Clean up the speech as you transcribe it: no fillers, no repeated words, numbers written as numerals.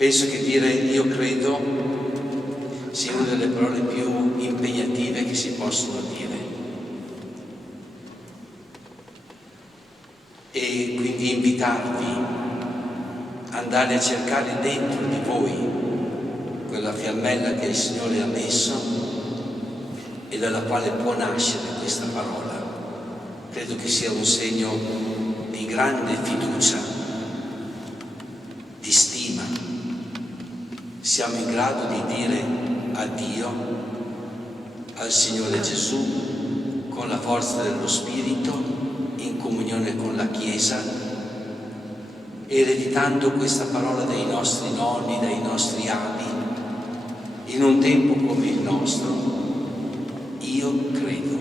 Penso che dire io credo sia una delle parole più impegnative che si possono dire. E quindi invitarvi ad andare a cercare dentro di voi quella fiammella che il Signore ha messo e dalla quale può nascere questa parola. Credo che sia un segno di grande fiducia, di stima. Siamo in grado di dire addio al Signore Gesù con la forza dello Spirito, in comunione con la Chiesa, ereditando questa parola dai nostri nonni, dai nostri avi, in un tempo come il nostro. Io credo.